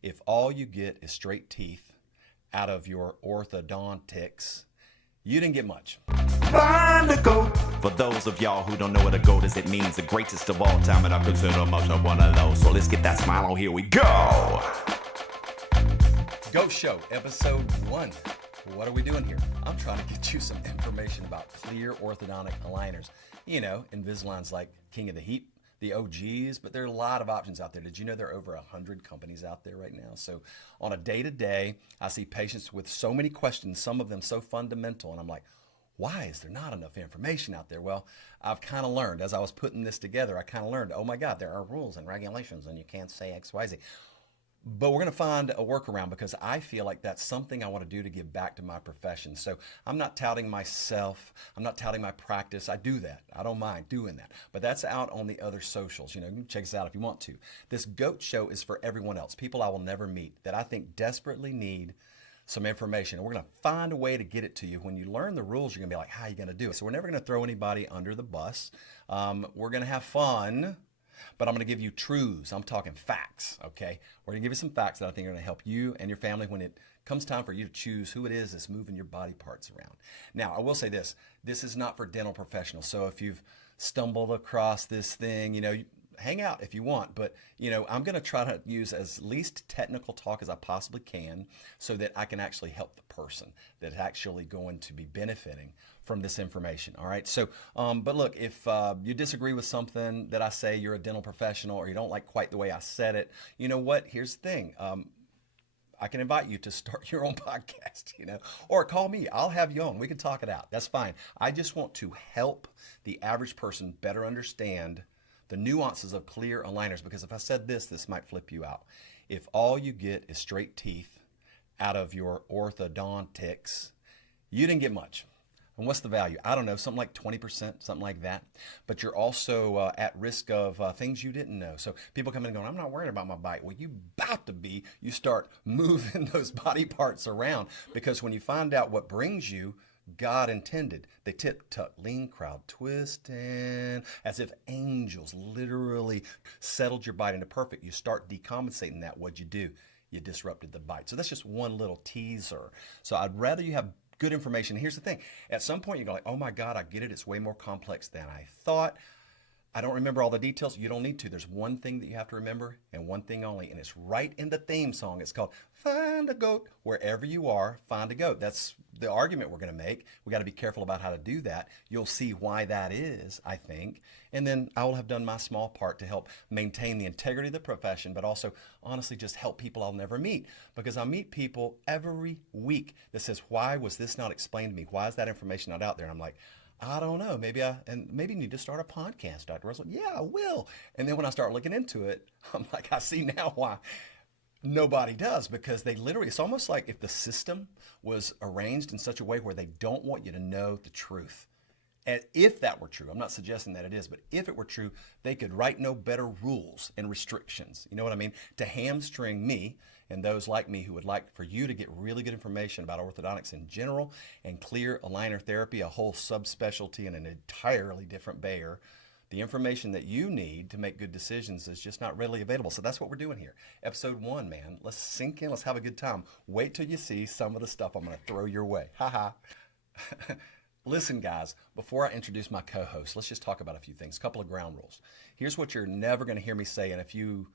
If all you get is straight teeth out of your orthodontics, you didn't get much. Find a goat. For those of y'all who don't know what a goat is, it means the greatest of all time, and I consider myself one of those. So let's get that smile on. Here we go. Goat Show, episode 1. What are we doing here? I'm trying to get you some information about clear orthodontic aligners. You know, Invisalign's like king of the heap, the OGs, but there are a lot of options out there. Did you know there are over 100 companies out there right now? So on a day-to-day, I see patients with so many questions, some of them so fundamental, and I'm like, why is there not enough information out there? Well, I've kind of learned, as I was putting this together, I kind of learned, oh my God, there are rules and regulations and you can't say X, Y, Z. But we're going to find a workaround because I feel like that's something I want to do to give back to my profession. So I'm not touting myself. I'm not touting my practice. I do that. I don't mind doing that. But that's out on the other socials. You know, you can check us out if you want to. This GOAT Show is for everyone else, people I will never meet that I think desperately need some information. And we're going to find a way to get it to you. When you learn the rules, you're going to be like, how are you going to do it? So we're never going to throw anybody under the bus. We're going to have fun. But I'm going to give you truths. I'm talking facts, okay? We're going to give you some facts that I think are going to help you and your family when it comes time for you to choose who it is that's moving your body parts around. Now, I will say this. This is not for dental professionals. So if you've stumbled across this thing, you know, hang out if you want. But, you know, I'm going to try to use as least technical talk as I possibly can so that I can actually help the person that's actually going to be benefiting from this information. All right. So, but look, if you disagree with something that I say, you're a dental professional, or you don't like quite the way I said it, you know what? Here's the thing. I can invite you to start your own podcast, you know, or call me. I'll have you on. We can talk it out. That's fine. I just want to help the average person better understand the nuances of clear aligners, because if I said this might flip you out. If all you get is straight teeth out of your orthodontics, you didn't get much. And what's the value? I don't know, something like 20%, something like that. But you're also at risk of things you didn't know. So people come in and go, I'm not worried about my bite. Well, you about to be. You start moving those body parts around, because when you find out what brings you, God intended. They tip, tuck, lean, crowd, twist, and as if angels literally settled your bite into perfect. You start decompensating that. What'd you do? You disrupted the bite. So that's just one little teaser. So I'd rather you have good information. Here's the thing. At some point, you go like, oh my God, I get it. It's way more complex than I thought. I don't remember all the details. You don't need to. There's one thing that you have to remember, and one thing only, and it's right in the theme song. It's called Find a Goat. Wherever you are, find a goat. That's the argument we're going to make. We got to be careful about how to do that. You'll see why that is, I think. And then I will have done my small part to help maintain the integrity of the profession, but also honestly just help people I'll never meet, because I meet people every week that says, why was this not explained to me? Why is that information not out there? And I'm like, I don't know. Maybe maybe need to start a podcast, Dr. Russell. Yeah, I will. And then when I start looking into it, I'm like, I see now why nobody does, because they literally, it's almost like if the system was arranged in such a way where they don't want you to know the truth. And if that were true, I'm not suggesting that it is, but if it were true, they could write no better rules and restrictions. You know what I mean? To hamstring me and those like me who would like for you to get really good information about orthodontics in general and clear aligner therapy, a whole subspecialty in an entirely different Bayer. The information that you need to make good decisions is just not readily available. So that's what we're doing here. Episode 1, man. Let's sink in. Let's have a good time. Wait till you see some of the stuff I'm going to throw your way. Ha ha. Listen, guys, before I introduce my co-host, let's just talk about a few things, a couple of ground rules. Here's what you're never going to hear me say, and if you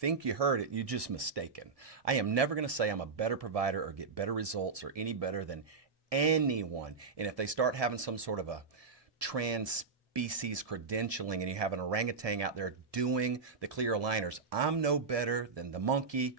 think you heard it, you're just mistaken. I am never going to say I'm a better provider or get better results or any better than anyone. And if they start having some sort of a trans-species credentialing and you have an orangutan out there doing the clear aligners, I'm no better than the monkey,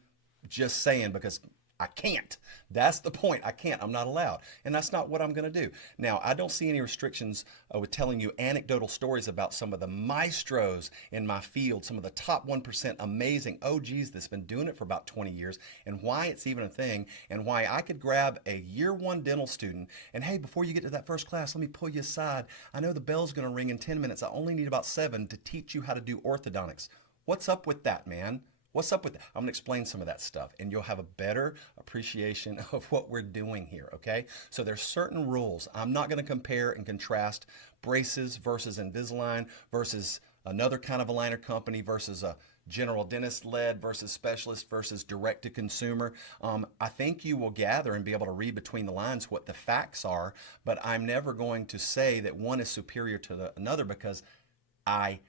just saying, because I can't. That's the point. I can't. I'm not allowed. And that's not what I'm going to do. Now, I don't see any restrictions with telling you anecdotal stories about some of the maestros in my field, some of the top 1% amazing OGs that's been doing it for about 20 years, and why it's even a thing, and why I could grab a year 1 dental student and, hey, before you get to that first class, let me pull you aside. I know the bell's going to ring in 10 minutes. I only need about 7 to teach you how to do orthodontics. What's up with that, man? What's up with that? I'm going to explain some of that stuff, and you'll have a better appreciation of what we're doing here, okay? So there's certain rules. I'm not going to compare and contrast braces versus Invisalign versus another kind of aligner company versus a general dentist led versus specialist versus direct to consumer. I think you will gather and be able to read between the lines what the facts are, but I'm never going to say that one is superior to another because I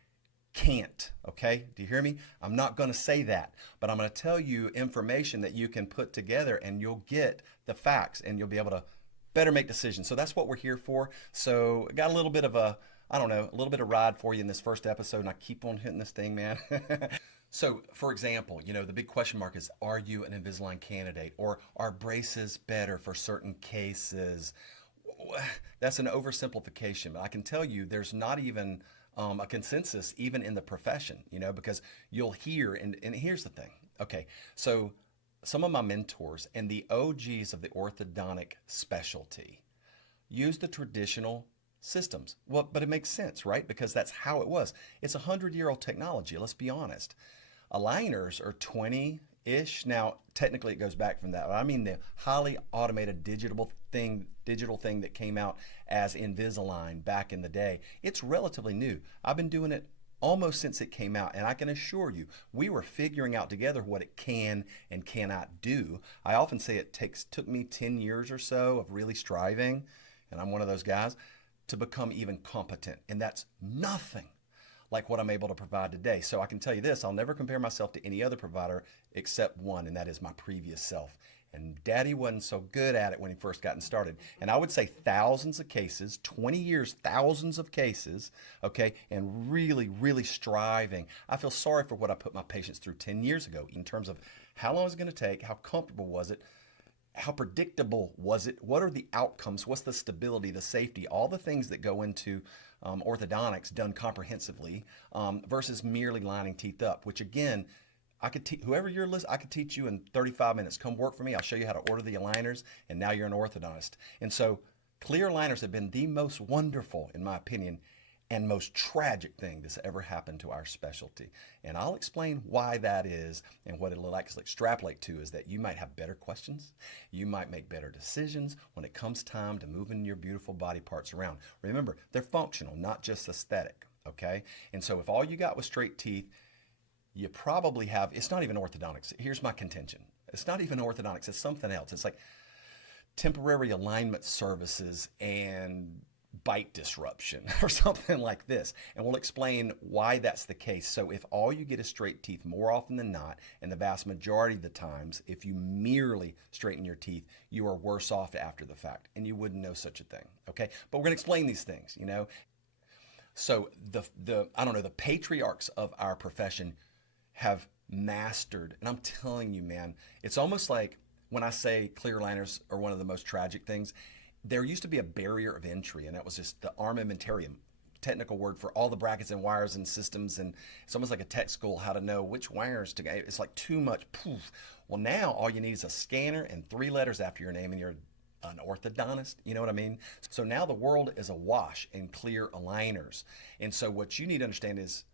can't. Okay, do you hear me? I'm not going to say that, but I'm going to tell you information that you can put together and you'll get the facts and you'll be able to better make decisions. So that's what we're here for. So got a little bit of a, I don't know, a little bit of ride for you in this first episode, and I keep on hitting this thing, man. So for example, you know, the big question mark is, are you an Invisalign candidate, or are braces better for certain cases? That's an oversimplification, but I can tell you there's not even a consensus even in the profession, you know, because you'll hear, and here's the thing. Okay, so some of my mentors and the OGs of the orthodontic specialty use the traditional systems. Well, but it makes sense, right? Because that's how it was. It's 100-year-old technology, let's be honest. Aligners are 20-ish. Now, technically it goes back from that. I mean the highly automated digital thing that came out as Invisalign back in the day. It's relatively new. I've been doing it almost since it came out, and I can assure you, we were figuring out together what it can and cannot do. I often say it took me 10 years or so of really striving, and I'm one of those guys, to become even competent, and that's nothing like what I'm able to provide today. So I can tell you this, I'll never compare myself to any other provider except one, and that is my previous self. And Daddy wasn't so good at it when he first gotten started. And I would say thousands of cases, 20 years, thousands of cases, okay, and really, really striving. I feel sorry for what I put my patients through 10 years ago in terms of how long was it going to take, how comfortable was it, how predictable was it, what are the outcomes, what's the stability, the safety, all the things that go into orthodontics done comprehensively versus merely lining teeth up, which again, I could teach whoever you're listening. I could teach you in 35 minutes. Come work for me. I'll show you how to order the aligners, and now you're an orthodontist. And so, clear aligners have been the most wonderful, in my opinion, and most tragic thing that's ever happened to our specialty. And I'll explain why that is, and what it'll actually extrapolate to is that you might have better questions, you might make better decisions when it comes time to moving your beautiful body parts around. Remember, they're functional, not just aesthetic. Okay, and so if all you got was straight teeth, you probably have, it's not even orthodontics. Here's my contention. It's not even orthodontics, it's something else. It's like temporary alignment services and bite disruption or something like this. And we'll explain why that's the case. So if all you get is straight teeth more often than not, and the vast majority of the times, if you merely straighten your teeth, you are worse off after the fact, and you wouldn't know such a thing, okay? But we're gonna explain these things, you know? So I don't know, the patriarchs of our profession have mastered, and I'm telling you, man, it's almost like when I say clear aligners are one of the most tragic things, there used to be a barrier of entry, and that was just the armamentarium, technical word for all the brackets and wires and systems, and it's almost like a tech school, how to know which wires to get. It's like too much poof. Well, now all you need is a scanner and 3 letters after your name, and you're an orthodontist, you know what I mean? So now the world is awash in clear aligners, and so what you need to understand is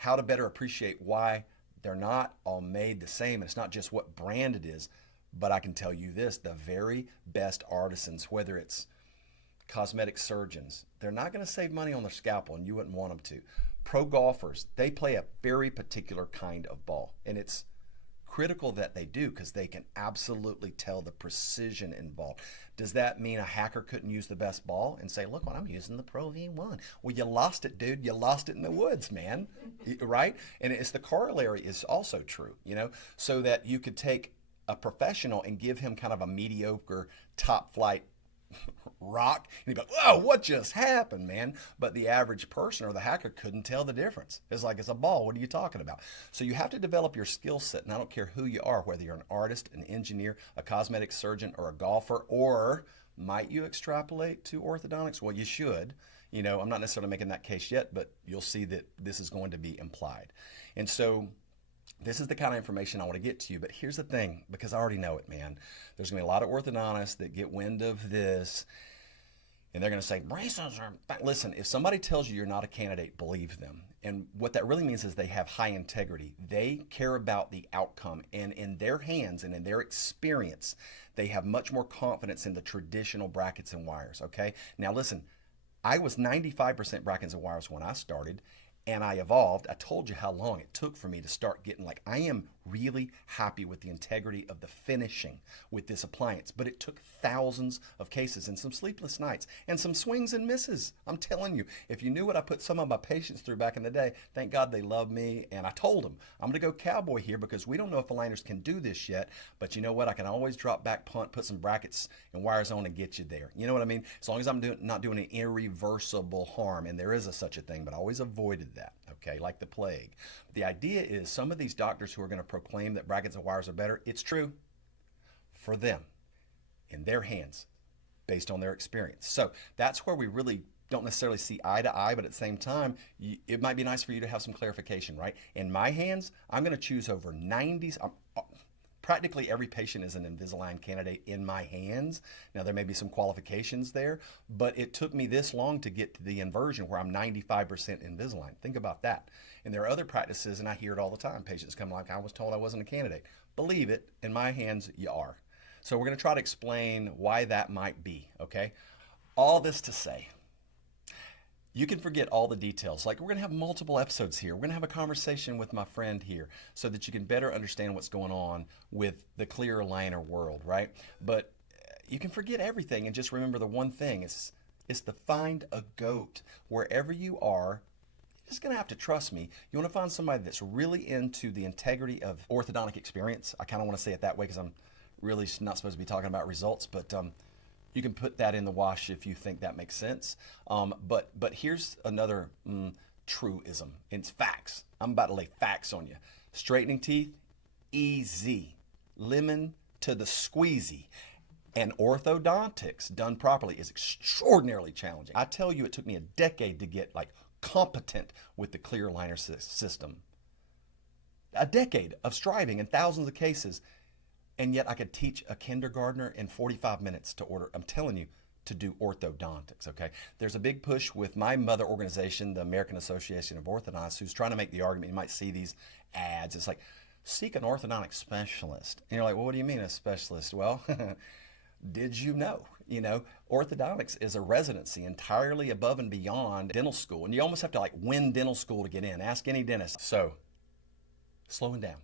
how to better appreciate why they're not all made the same. It's not just what brand it is, but I can tell you this, the very best artisans, whether it's cosmetic surgeons, they're not going to save money on their scalpel, and you wouldn't want them to. Pro golfers, they play a very particular kind of ball, and it's critical that they do because they can absolutely tell the precision involved. Does that mean a hacker couldn't use the best ball and say, look what I'm using, the Pro V1? Well, you lost it, dude. You lost it in the woods, man, right? And it's the corollary is also true, you know, so that you could take a professional and give him kind of a mediocre top flight rock, and he'd go, whoa, what just happened, man? But the average person or the hacker couldn't tell the difference. It's like, it's a ball. What are you talking about? So you have to develop your skill set, and I don't care who you are, whether you're an artist, an engineer, a cosmetic surgeon, or a golfer, or might you extrapolate to orthodontics? Well, you should. You know, I'm not necessarily making that case yet, but you'll see that this is going to be implied. And so this is the kind of information I want to get to you, but here's the thing, because I already know it, man. There's going to be a lot of orthodontists that get wind of this, and they're going to say, braces are bad. Listen, if somebody tells you you're not a candidate, believe them. And what that really means is they have high integrity. They care about the outcome, and in their hands and in their experience, they have much more confidence in the traditional brackets and wires, okay? Now listen, I was 95% brackets and wires when I started, and I evolved. I told you how long it took for me to start getting like, I am really happy with the integrity of the finishing with this appliance, but it took thousands of cases and some sleepless nights and some swings and misses. I'm telling you, if you knew what I put some of my patients through back in the day, thank God they love me. And I told them, I'm gonna go cowboy here because we don't know if aligners can do this yet, but you know what? I can always drop back, punt, put some brackets and wires on and get you there. You know what I mean? As long as I'm not doing an irreversible harm, and there is such a thing, but I always avoided that, okay, like the plague. The idea is some of these doctors who are going to proclaim that brackets and wires are better, it's true for them, in their hands, based on their experience. So that's where we really don't necessarily see eye to eye, but at the same time, it might be nice for you to have some clarification, right? In my hands, I'm going to choose over 90s. Practically every patient is an Invisalign candidate in my hands. Now, there may be some qualifications there, but it took me this long to get to the inversion where I'm 95% Invisalign. Think about that. And there are other practices, and I hear it all the time. Patients come like, I was told I wasn't a candidate. Believe it, in my hands, you are. So we're going to try to explain why that might be, okay? All this to say, you can forget all the details. Like, we're going to have multiple episodes here. We're going to have a conversation with my friend here so that you can better understand what's going on with the clear aligner world, right? But you can forget everything and just remember the one thing. It's the find a goat. Wherever you are, you're just going to have to trust me. You want to find somebody that's really into the integrity of orthodontic experience. I kind of want to say it that way because I'm really not supposed to be talking about results, but you can put that in the wash if you think that makes sense. But here's another truism. It's facts. I'm about to lay facts on you. Straightening teeth, easy. Lemon to the squeezy. And orthodontics done properly is extraordinarily challenging. I tell you, it took me a decade to get like competent with the clear aligner system. A decade of striving and thousands of cases. And yet I could teach a kindergartner in 45 minutes to order, I'm telling you, to do orthodontics, okay? There's a big push with my mother organization, the American Association of Orthodontists, who's trying to make the argument. You might see these ads. It's like, seek an orthodontic specialist. And you're like, well, what do you mean a specialist? Well, did you know? You know, orthodontics is a residency entirely above and beyond dental school. And you almost have to like win dental school to get in. Ask any dentist. So, slowing down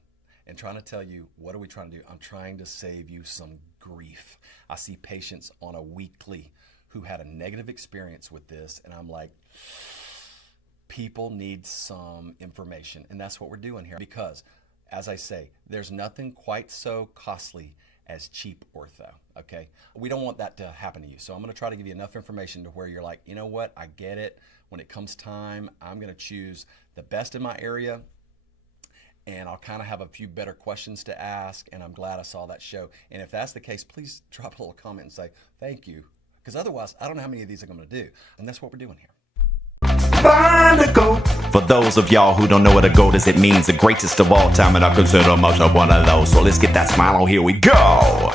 and trying to tell you, what are we trying to do? I'm trying to save you some grief. I see patients on a weekly who had a negative experience with this, and I'm like, people need some information. And that's what we're doing here because, as I say, there's nothing quite so costly as cheap ortho, okay? We don't want that to happen to you. So I'm gonna try to give you enough information to where you're like, you know what, I get it. When it comes time, I'm gonna choose the best in my area, and I'll kind of have a few better questions to ask, and I'm glad I saw that show. And if that's the case, please drop a little comment and say, thank you. Because otherwise, I don't know how many of these I'm gonna do. And that's what we're doing here. Find a goat. For those of y'all who don't know what a goat is, it means the greatest of all time, and I consider myself one of those. So let's get that smile on, here we go.